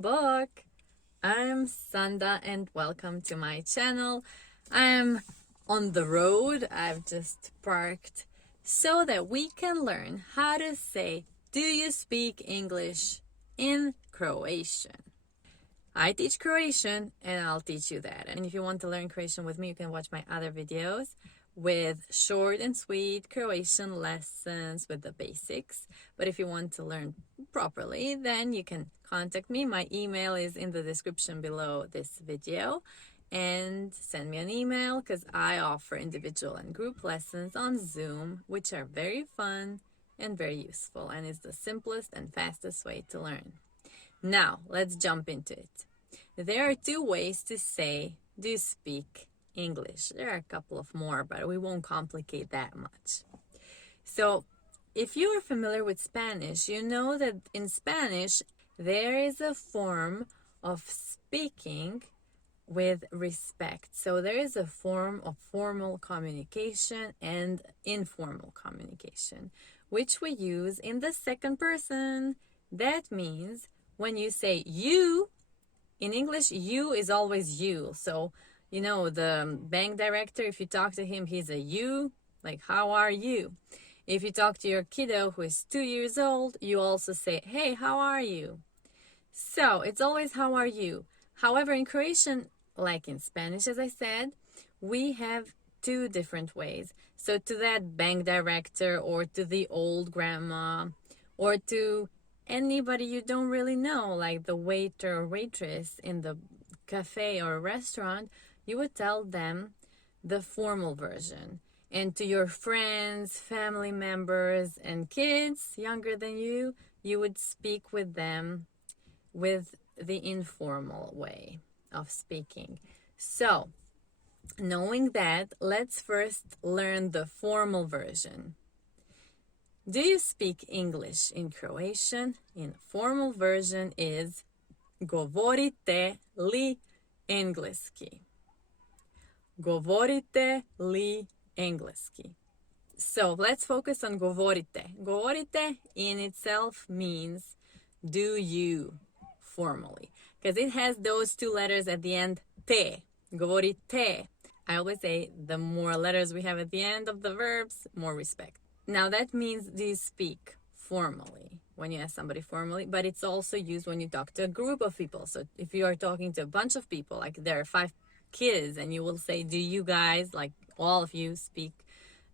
book. I'm Sanda and welcome to my channel. I'm on the road. I've just parked so that we can learn how to say, do you speak English in Croatian? I teach Croatian and I'll teach you that. And if you want to learn Croatian with me, you can watch my other videos with short and sweet Croatian lessons with the basics. But if you want to learn properly, then you can contact me. My email is in the description below this video. And send me an email because I offer individual and group lessons on Zoom, which are very fun and very useful. And it's the simplest and fastest way to learn. Now, let's jump into it. There are two ways to say, do you speak English? There are a couple of more, but we won't complicate that much. So, if you are familiar with Spanish, you know that in Spanish, there is a form of speaking with respect. So there is a form of formal communication and informal communication, which we use in the second person. That means when you say you, in English, you is always you. So, you know, the bank director, if you talk to him, he's a you, like, how are you? If you talk to your kiddo who is 2 years old, you also say, hey, how are you? So, it's always how are you? However, in Croatian, like in Spanish, as I said, we have two different ways. So, to that bank director or to the old grandma or to anybody you don't really know, like the waiter or waitress in the cafe or restaurant, you would tell them the formal version. And to your friends, family members, and kids younger than you, you would speak with them with the informal way of speaking. So, knowing that, let's first learn the formal version. Do you speak English in Croatian? In formal version is govorite li engleski? Govorite li engleski? So let's focus on govorite. Govorite in itself means do you formally, because it has those two letters at the end, te. Govorite. I always say the more letters we have at the end of the verbs, more respect. Now that means do you speak formally when you ask somebody formally, but it's also used when you talk to a group of people. So if you are talking to a bunch of people, like there are 5 kids, and you will say, do you guys, like all of you, speak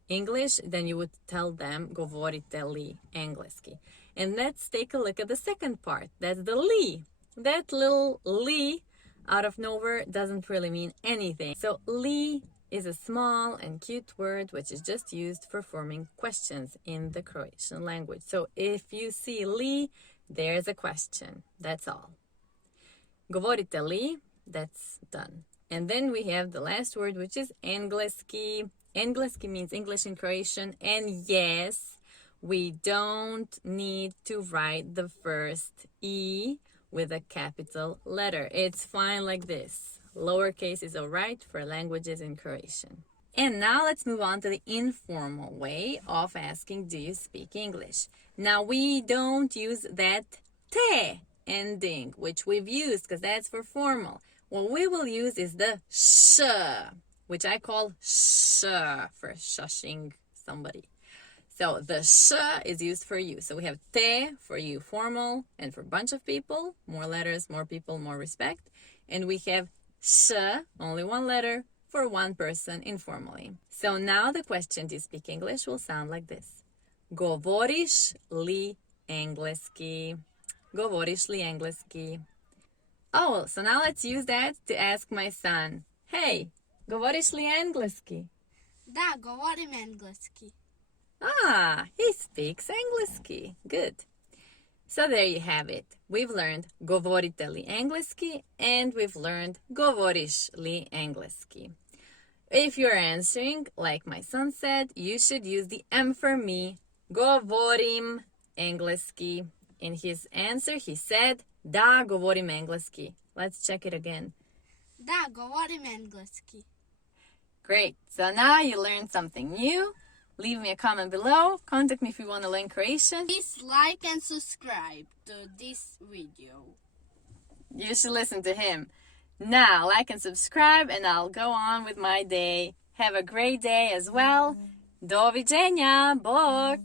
English? Then you would tell them govorite li engleski. And let's take a look at the second part. That's the li. That little li out of nowhere doesn't really mean anything. So li is a small and cute word which is just used for forming questions in the Croatian language. So if you see li, there's a question. That's all. Govorite li, that's done. And then we have the last word, which is engleski. Engleski means English in Croatian. And yes, we don't need to write the first E with a capital letter. It's fine like this. Lowercase is all right for languages in Croatian. And now let's move on to the informal way of asking, do you speak English? Now we don't use that te ending, which we've used because that's for formal. What we will use is the sh, which I call sh for shushing somebody. So the sh is used for you. So we have te for you, formal, and for a bunch of people, more letters, more people, more respect. And we have sh, only one letter, for one person, informally. So now the question, do you speak English, will sound like this. Govoriš li engleski? Govoriš li engleski? Oh, so now let's use that to ask my son. Hey, govoriš li engleski? Da, govorim engleski. Ah, he speaks engleski. Good. So there you have it. We've learned govorite li engleski and we've learned govoriš li engleski. If you're answering, like my son said, you should use the M for me. Govorim engleski. In his answer, he said, da, govorim engleski. Let's check it again. Da, govorim engleski. Great. So now you learned something new. Leave me a comment below. Contact me if you want to learn Croatian. Please like and subscribe to this video. You should listen to him. Now, like and subscribe, and I'll go on with my day. Have a great day as well. Do viđenja. Bok!